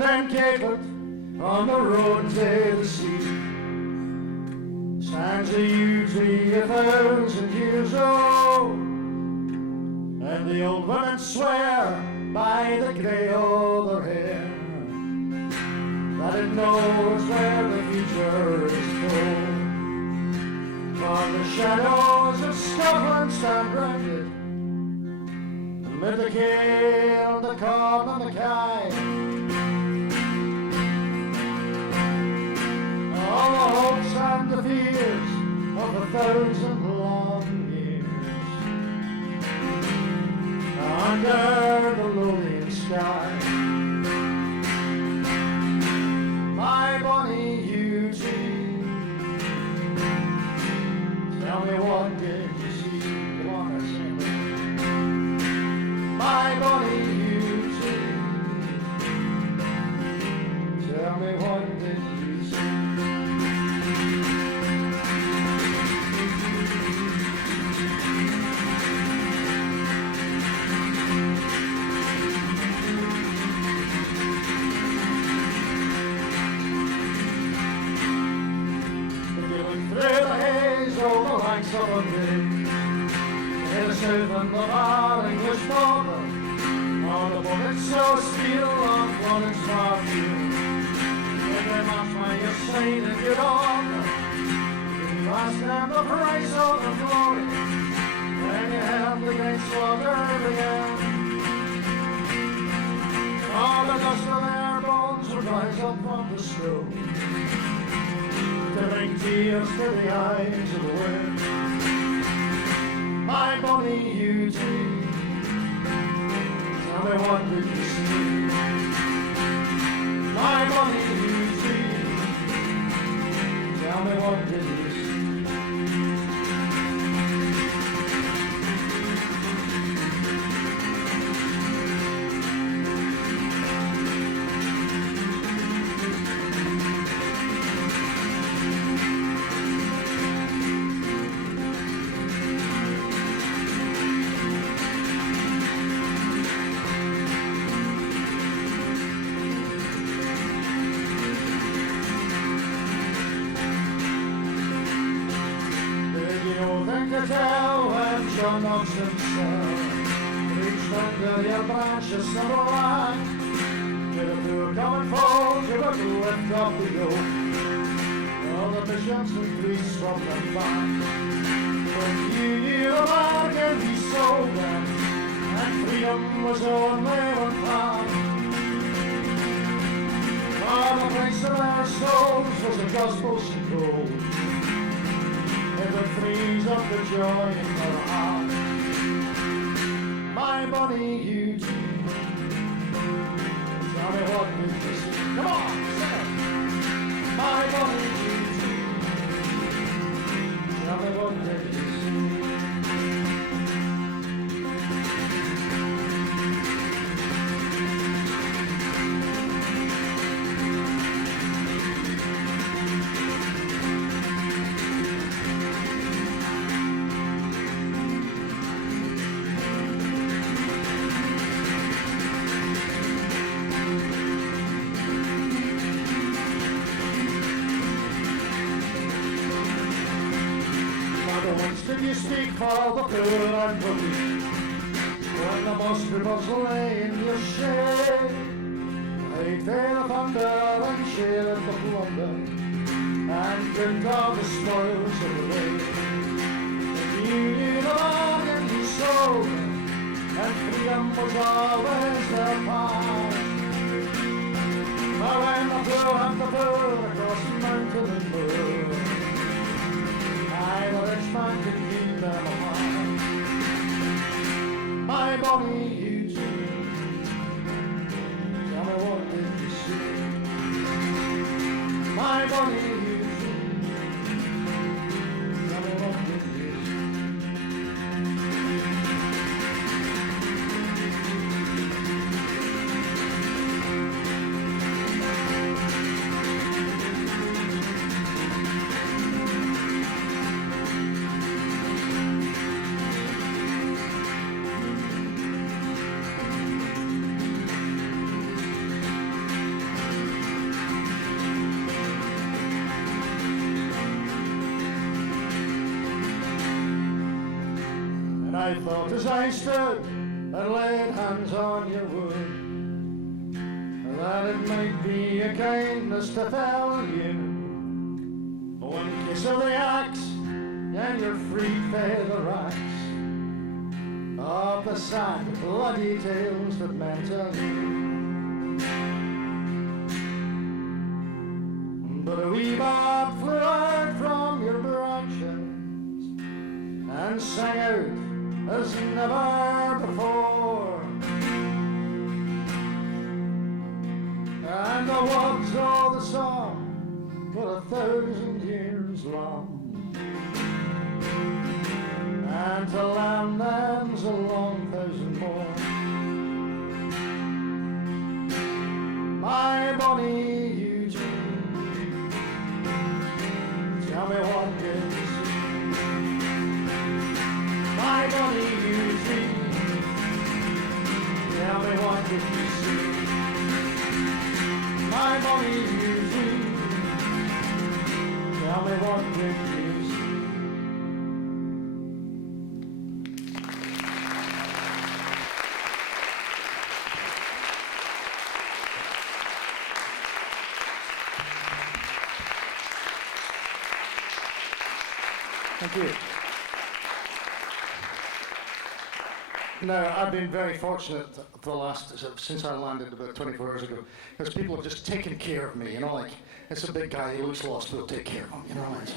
And Caitlet on the road to the sea stands a yew tree 1,000 years old, and the old women swear by the grey of their hair that it knows where the future is told. For the shadows of Scotland stand round it, amid the Kale, the Corn and the Kye. All the hopes and the fears of 1,000 long years under the lowering sky. My bonny yew tree, tell me what did you see? Come on, I sing it. My bonny yew tree, tell me what did you see? In the south and the far English border, on the bullets so steel on Florence far field. If they march by your side and your honor, you ask them the price of the glory, when you have the great slaughter began. All the dust of their bones would rise up from the snow to bring tears to the eyes of the wind. My bonny yew tree, tell me what did you see? My bonny yew tree, tell me what did you see? time to tell when John knocks himself. Reach under your branches, number one. To the poor common folk, you got to lift up the yoke. All the bishops and priests from the back. When you knew the bargain he sold them, and freedom was only one path. For the price of our souls was the gospel she told. It would freeze up the joy in her heart. My Bonnie Eugene, tell me what did you see? Come on, sing it. My Bonnie Eugene, tell me what did you see? Did you speak for the poor and the weak? When the mustards lay in your shade, they'd fear the thunder and share the plunder, and drink all the spoils of the day. If you knew the bargain you sold, and freedom was always their path. But when the poor and the poor across mountain and moor, the rich man can keep them apart. My Bonnie Eugene, tell me what did you see? My Bonnie Eugene, tell me what did you see? I thought as I stood and laid hands on your wood, that it might be a kindness to fell you. One kiss of the axe, and your free feather racks of the sad bloody tales that meant to you. But a wee bird flew out from your branches and sang out as never before, and the words of the song were 1,000 years long, and to learn them's a long 1,000 more. My Bonnie Eugene, tell me what did you see? My Bonnie Eugene, tell me what did you see? My Bonnie Eugene, tell me what did you see? Thank you. Now, I've been very fortunate for the last, since I landed about 24 hours ago, because people have just taken care of me, you know, like, it's a big guy, he looks lost, we'll take care of him, you know what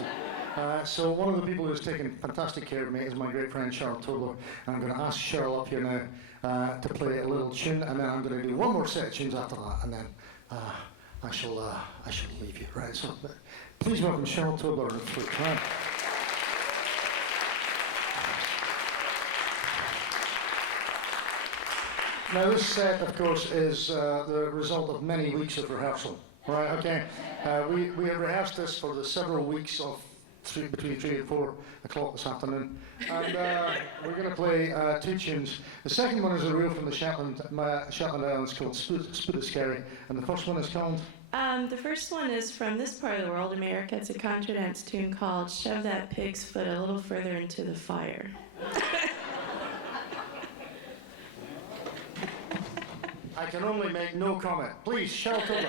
I mean? So one of the people who's taken fantastic care of me is my great friend Cheryl Tobler, and I'm going to ask Cheryl up here now to play a little tune, and then I'm going to do one more set of tunes after that, and then I shall leave you, right? So please welcome Cheryl Tobler for the time. Now this set, of course, is the result of many weeks of rehearsal. Right, okay. We have rehearsed this for the several weeks of between 3 and 4 o'clock this afternoon. And we're going to play 2 tunes. The second one is a reel from the Shetland Islands called Spootiskerry, and the first one is called The first one is from this part of the world, America. It's a contra dance tune called Shove That Pig's Foot a Little Further Into the Fire. I can only make no comment. Please shout over.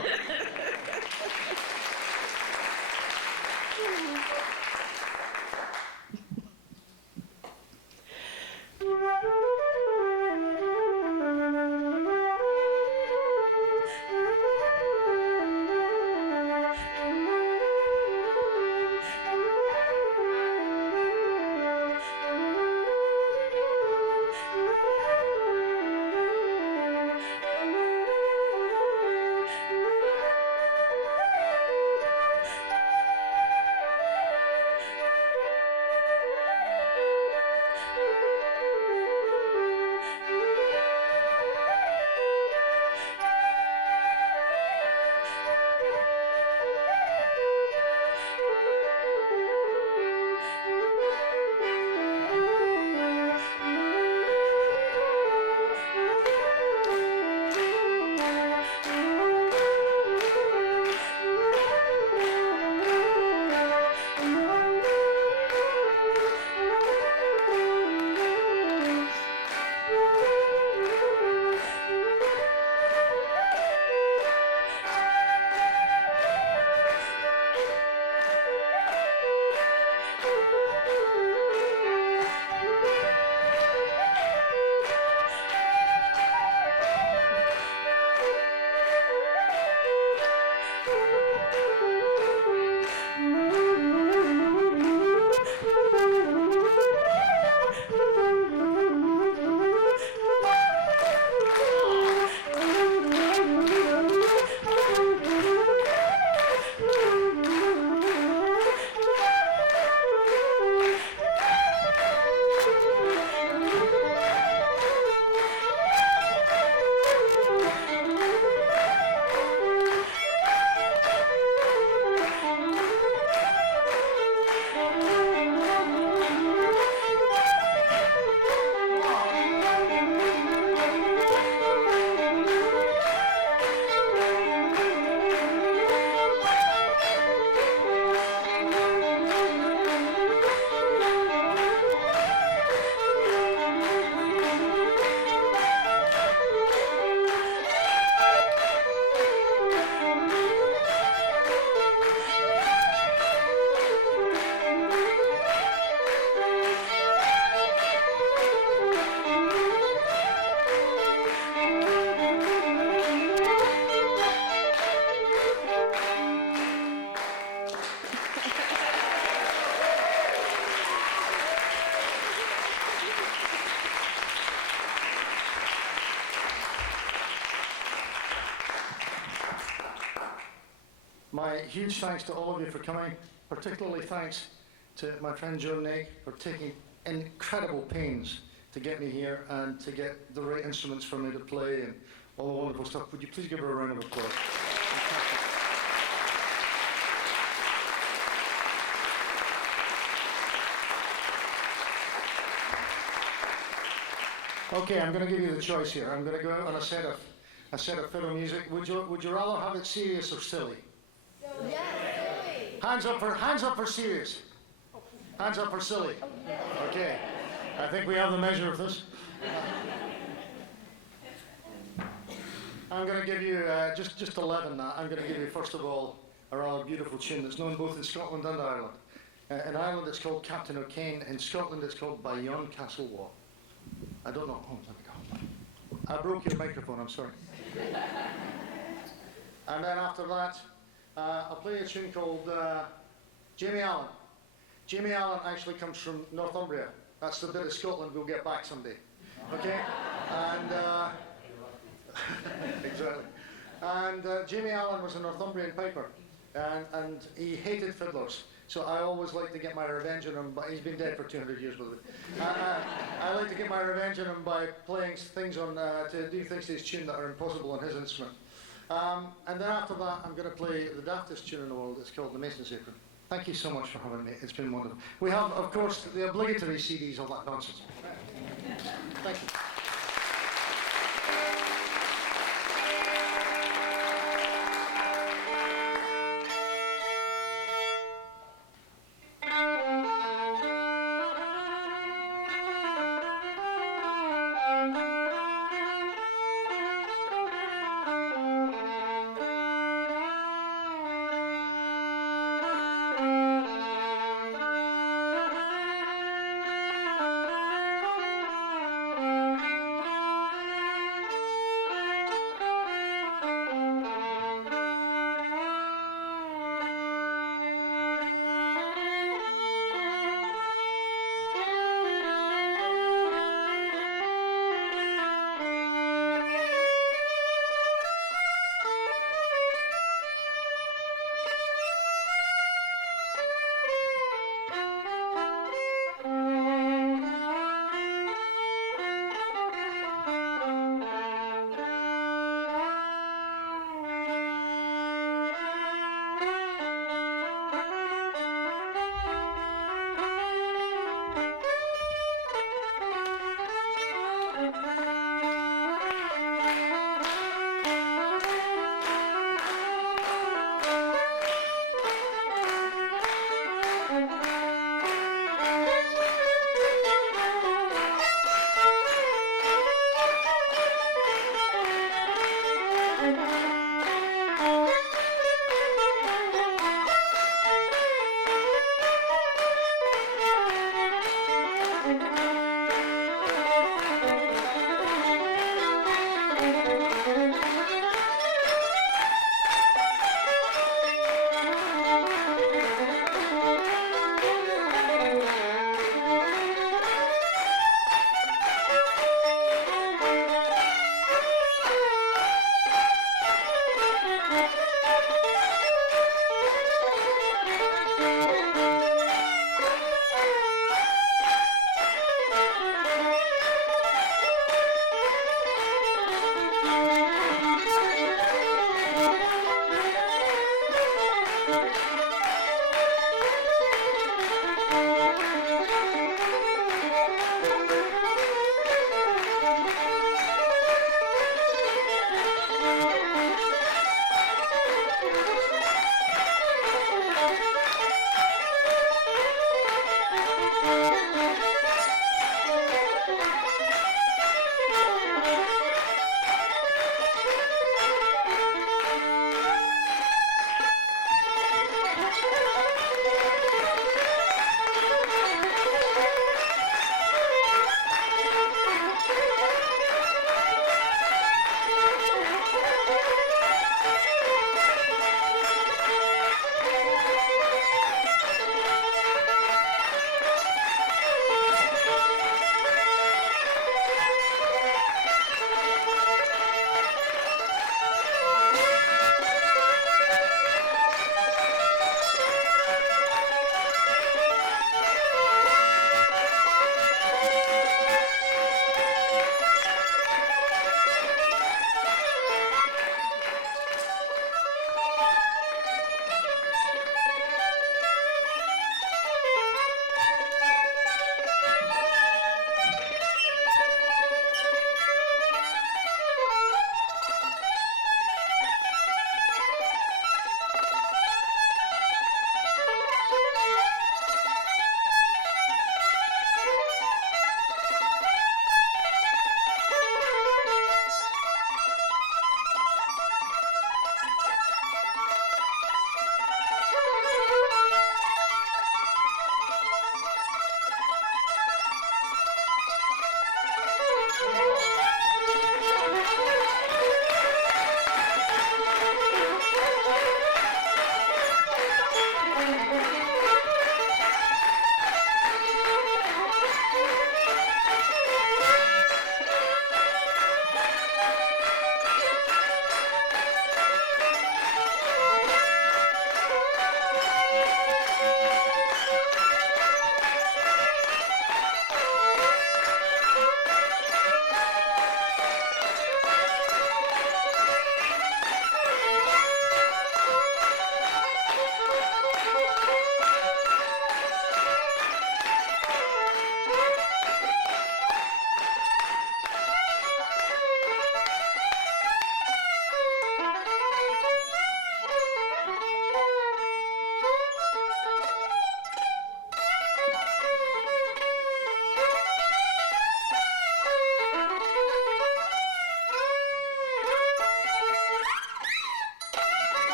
My huge thanks to all of you for coming. Particularly thanks to my friend Joe Naig for taking incredible pains to get me here and to get the right instruments for me to play and all the wonderful stuff. Would you please give her a round of applause? Okay, I'm going to give you the choice here. I'm going to go out on a set of fiddle music. Would you rather have it serious or silly? Yes, silly. Hands up for serious. Hands up for silly. Okay. I think we have the measure of this. I'm going to give you just 11 now. I'm going to give you first of all a rather beautiful tune that's known both in Scotland and Ireland. In Ireland it's called Captain O'Kane. In Scotland it's called By Yon Castle Wall. I don't know. Oh, let me go. I broke your microphone. I'm sorry. And then after that, I'll play a tune called Jamie Allen. Jamie Allen actually comes from Northumbria. That's the bit of Scotland we'll get back someday. Okay? And exactly. And Jamie Allen was a Northumbrian piper, and he hated fiddlers. So I always like to get my revenge on him, but he's been dead for 200 years with it. I like to get my revenge on him by playing things on, to do things to his tune that are impossible on his instrument. And then after that, I'm going to play the daftest tune in the world. It's called The Mason's Apron. Thank you so much for having me. It's been wonderful. We have, of course, the obligatory CDs of that nonsense. Thank you.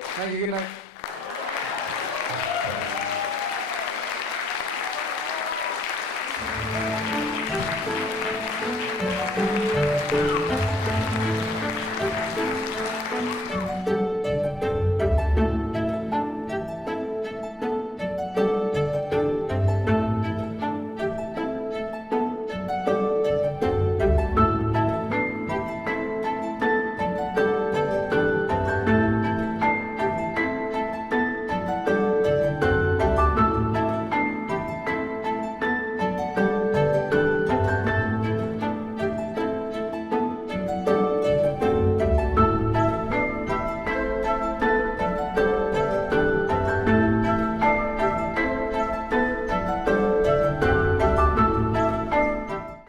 Thank you. Good night.